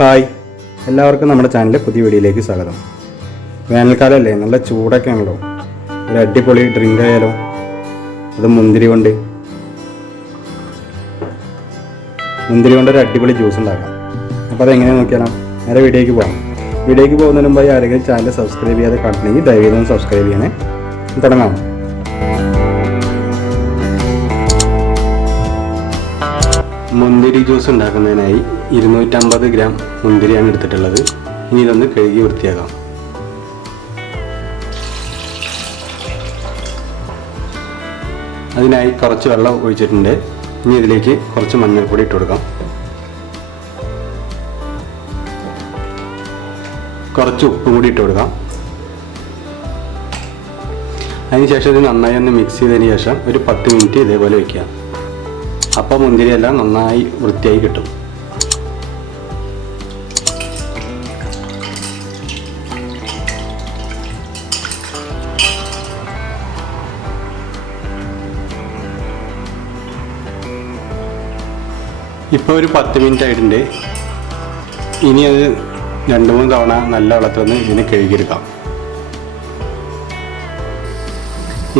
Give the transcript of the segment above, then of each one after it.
Hi. എല്ലാവർക്കും നമ്മുടെ ചാനലിലെ പുതിയ വീഡിയോയിലേക്ക് സ്വാഗതം. വേനൽക്കാലമല്ലേ? നല്ല ചൂടൊക്കെ ആണല്ലോ. ഒരു അടിപൊളി ഡ്രിങ്ക് ആയാലോ? അത് മുന്തിരി കൊണ്ട്. മുന്തിരി കൊണ്ട് ഒരു അടിപൊളി ജ്യൂസ് ഉണ്ടാക്കാം. അപ്പോൾ അതെങ്ങനെ നോക്കിയാലോ? നേരെ വീഡിയോയ്ക്ക് പോകാം വീഡിയോയ്ക്ക് പോകുന്നതിന് മുമ്പായി ആരെങ്കിലും ചാനൽ സബ്സ്ക്രൈബ് ചെയ്യാതെ കണ്ടിട്ടുണ്ടെങ്കിൽ ദയവേദം സബ്സ്ക്രൈബ് ചെയ്യണേ. തുടങ്ങാം. മുന്തിരി ജ്യൂസ് ഉണ്ടാക്കുന്നതിനായി ഇരുന്നൂറ്റമ്പത് ഗ്രാം മുന്തിരിയാണ് എടുത്തിട്ടുള്ളത്. ഇനി ഇതൊന്ന് കഴുകി വൃത്തിയാക്കാം. അതിനായി കുറച്ച് വെള്ളം ഒഴിച്ചിട്ടുണ്ട്. ഇനി ഇതിലേക്ക് കുറച്ച് മഞ്ഞൾപ്പൊടി ഇട്ട് കൊടുക്കാം. കുറച്ച് ഉപ്പും കൂടി ഇട്ട് കൊടുക്കാം. അതിനുശേഷം ഇത് നന്നായി ഒന്ന് മിക്സ് ചെയ്തതിന് ശേഷം ഒരു പത്ത് മിനിറ്റ് ഇതേപോലെ വയ്ക്കുക അപ്പോൾ മുന്തിരിയെല്ലാം നന്നായി വൃത്തിയായി കിട്ടും. ഇപ്പോൾ ഒരു പത്ത് മിനിറ്റ് ആയിട്ടുണ്ട്. ഇനി അത് രണ്ട് മൂന്ന് തവണ നല്ല വെള്ളത്തിൽ ഇതിനെ കഴുകിയെടുക്കാം.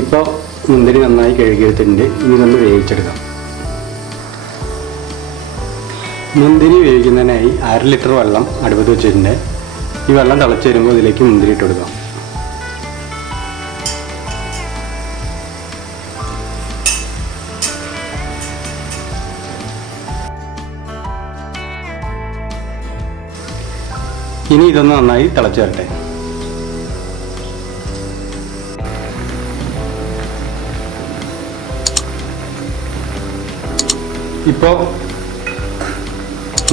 ഇപ്പോൾ മുന്തിരി നന്നായി കഴുകിയെടുത്തിട്ടുണ്ട്. ഇനി ഇതൊന്ന് വേവിച്ചെടുക്കാം. മുന്തിരി വേവിക്കുന്നതിനായി അര ലിറ്റർ വെള്ളം അടുപ്പത്ത് വെച്ചിട്ടുണ്ട്. ഈ വെള്ളം തിളച്ച് വരുമ്പോൾ ഇതിലേക്ക് മുന്തിരി ഇട്ട് കൊടുക്കാം. ഇനി ഇതൊന്ന് നന്നായി തിളച്ച് വരട്ടെ. ഇപ്പോൾ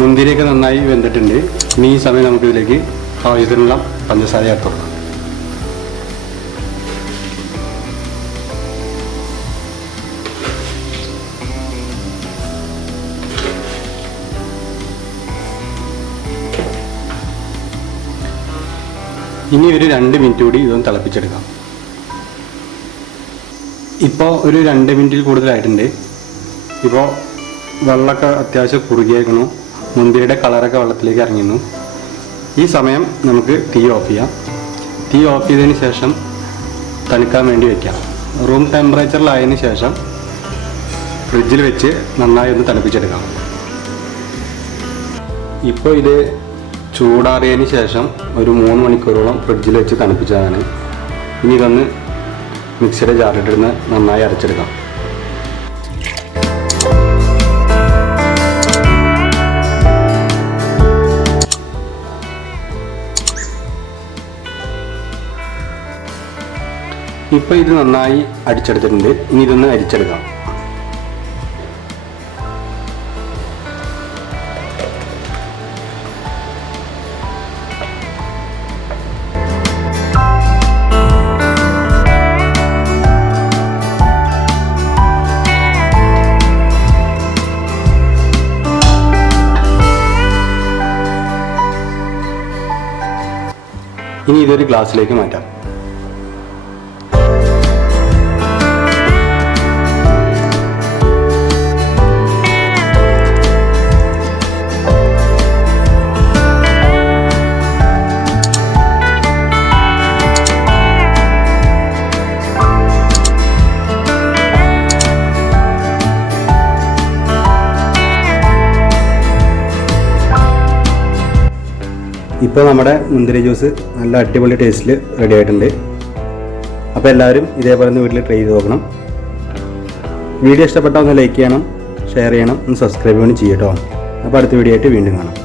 മുന്തിരിയൊക്കെ നന്നായി വെന്തിട്ടുണ്ട്. ഇനി ഈ സമയം നമുക്ക് ഇതിലേക്ക് ആവശ്യത്തിനുള്ള പഞ്ചസാര ചേർത്ത് കൊടുക്കാം. ഇനി ഒരു രണ്ട് മിനിറ്റ് കൂടി ഇതൊന്ന് തിളപ്പിച്ചെടുക്കാം. ഇപ്പോൾ ഒരു രണ്ട് മിനിറ്റിൽ കൂടുതലായിട്ടുണ്ട്. ഇപ്പോൾ വെള്ളമൊക്കെ അത്യാവശ്യം കുറുകിയേക്കണു. മുന്തിരിയുടെ കളറൊക്കെ വെള്ളത്തിലേക്ക് ഇറങ്ങിയിരുന്നു. ഈ സമയം നമുക്ക് തീ ഓഫ് ചെയ്യാം. തീ ഓഫ് ചെയ്തതിന് ശേഷം തണുക്കാൻ വേണ്ടി വെക്കാം. റൂം ടെമ്പറേച്ചറിലായതിനു ശേഷം ഫ്രിഡ്ജിൽ വെച്ച് നന്നായി ഒന്ന് തണുപ്പിച്ചെടുക്കാം. ഇപ്പോൾ ഇത് ചൂടാറിയതിന് ശേഷം ഒരു മൂന്ന് മണിക്കൂറോളം ഫ്രിഡ്ജിൽ വെച്ച് തണുപ്പിച്ചതാണ്. ഇനി ഇതൊന്ന് മിക്സിയുടെ ജാറിലിട്ടിരുന്ന് നന്നായി അരച്ചെടുക്കാം. ഇപ്പോൾ ഇത് നന്നായി അടിച്ചെടുത്തിട്ടുണ്ട്. ഇനി ഇതൊന്ന് അരിച്ചെടുക്കാം. ഇനി ഇതൊരു ഗ്ലാസ്സിലേക്ക് മാറ്റാം. ഇപ്പോൾ നമ്മുടെ മുന്തിരി ജ്യൂസ് നല്ല അടിപൊളി ടേസ്റ്റിൽ റെഡി ആയിട്ടുണ്ട്. അപ്പോൾ എല്ലാവരും ഇതേപോലെ ഒന്ന് വീട്ടിൽ ട്രൈ ചെയ്ത് നോക്കണം. വീഡിയോ ഇഷ്ടപ്പെട്ടാൽ ഒന്ന് ലൈക്ക് ചെയ്യണം ഷെയർ ചെയ്യണം ഒന്ന് സബ്സ്ക്രൈബ് ചെയ്യണം ചെയ്യട്ടോ. അപ്പോൾ അടുത്ത വീഡിയോ ആയിട്ട് വീണ്ടും കാണാം.